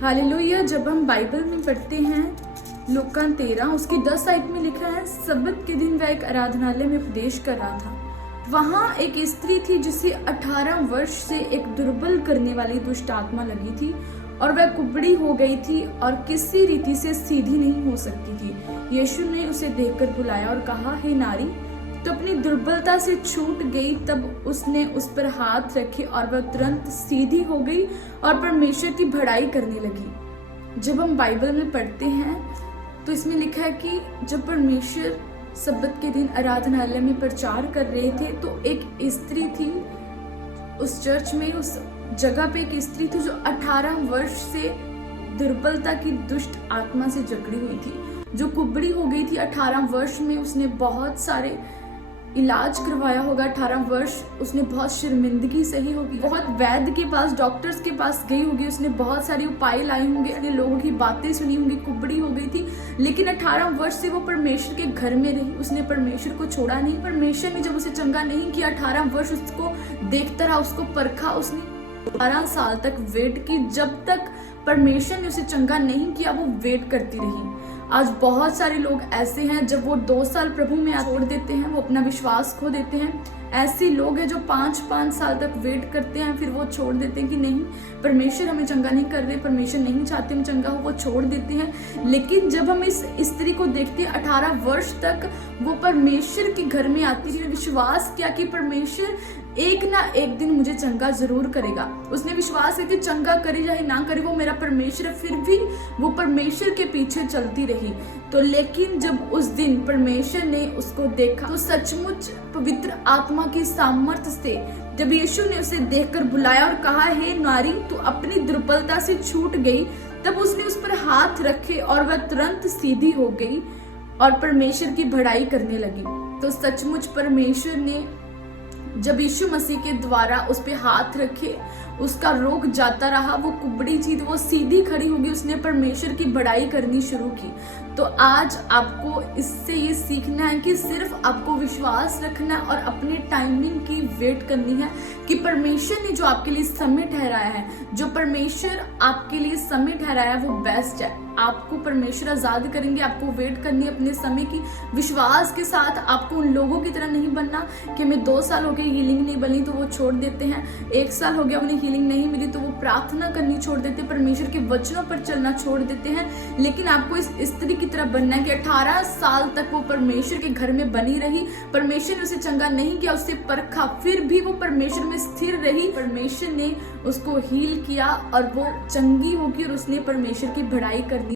Hallelujah. जब हम Bible में पढ़ते हैं लूका 13 उसकी 10 आयत में लिखा है, सब्त के दिन वह एक आराधनालय में उपदेश कर रहा था। वहां एक स्त्री थी जिसे 18 वर्ष से एक दुर्बल करने वाली दुष्ट आत्मा लगी थी और वह कुबड़ी हो गई थी और किसी रीति से सीधी नहीं हो सकती थी। यीशु ने उसे देखकर बुलाया और कहा, हे नारी, तो अपनी दुर्बलता से छूट गई। तब उसने उस पर हाथ रखे और वह तुरंत सीधी हो गई और परमेश्वर की बड़ाई करने लगी। जब हम बाइबल में पढ़ते हैं तो इसमें लिखा है कि जब परमेश्वर सब्त के दिन आराधनालय में प्रचार कर रहे थे तो एक स्त्री थी उस चर्च में, उस जगह पे एक स्त्री थी जो 18 वर्ष से दुर्बलता की दुष्ट आत्मा से जकड़ी हुई थी, जो कुबड़ी हो गई थी। 18 वर्ष में उसने बहुत सारे इलाज करवाया होगा, 18 वर्ष उसने बहुत शर्मिंदगी सही होगी, बहुत वैद्य के पास, डॉक्टर्स के पास गई होगी, उसने बहुत सारे उपाय लाए होंगे, अपने लोगों की बातें सुनी होंगी, कुबड़ी हो गई थी। लेकिन 18 वर्ष से वो परमेश्वर के घर में रही, उसने परमेश्वर को छोड़ा नहीं। परमेश्वर ने जब उसे चंगा नहीं किया, 18 वर्ष उसको देखता रहा, उसको परखा, उसने 12 साल तक वेट की। जब तक परमेश्वर ने उसे चंगा नहीं किया वो वेट करती रही। आज बहुत सारे लोग ऐसे हैं जब वो 2 साल प्रभु में छोड़ देते हैं, वो अपना विश्वास खो देते हैं। ऐसे लोग हैं जो 5-5 साल तक वेट करते हैं, फिर वो छोड़ देते हैं कि नहीं, परमेश्वर हमें चंगा नहीं कर रहे, परमेश्वर नहीं चाहते हम चंगा हो, वो छोड़ देते हैं। लेकिन जब हम इस स्त्री को देखते हैं, 18 वर्ष तक वो परमेश्वर के घर में आती रही, विश्वास किया कि परमेश्वर एक ना एक दिन मुझे चंगा जरूर करेगा। उसने विश्वास किया कि चंगा करे चाहे ना करे, वो मेरा परमेश्वर है। फिर भी वो परमेश्वर के पीछे चलती रही। तो लेकिन जब उस दिन परमेश्वर ने उसको देखा तो सचमुच पवित्र आत्मा की सामर्थ्य से जब यीशु ने उसे देखकर बुलाया और कहा, हे नारी, तू अपनी दुर्बलता से छूट गई, तब उसने उस पर हाथ रखे और वह तुरंत सीधी हो गई और परमेश्वर की बड़ाई करने लगी। तो सचमुच परमेश्वर ने जब यीशु मसीह के द्वारा उस पे हाथ रखे, उसका रोग जाता रहा, वो कुबड़ी थी तो वो सीधी खड़ी होगी, उसने परमेश्वर की बड़ाई करनी शुरू की। तो आज आपको इससे ये सीखना है कि सिर्फ आपको विश्वास रखना है और अपने टाइमिंग की वेट करनी है कि परमेश्वर ने जो आपके लिए समय ठहराया है, जो परमेश्वर आपके लिए समय ठहराया है वो बेस्ट है। आपको परमेश्वर आजाद करेंगे, आपको वेट करनी है अपने समय की, विश्वास के साथ। आपको उन लोगों की तरह नहीं बनना कि हमें 2 साल हो गए हीलिंग नहीं बनी तो वो छोड़ देते हैं, 1 साल हो गया उन्हें हीलिंग नहीं मिली तो वो प्रार्थना करनी छोड़ देते हैं, परमेश्वर के वचनों पर चलना छोड़ देते हैं। लेकिन आपको इस स्त्री की तरह बनना है कि 18 साल तक वो परमेश्वर के घर में बनी रही, परमेश्वर ने उसे चंगा नहीं किया, उसे परखा, फिर भी वो परमेश्वर में स्थिर रही, परमेश्वर ने उसको हील किया और वो चंगी होगी और उसने परमेश्वर की बड़ाई करनी।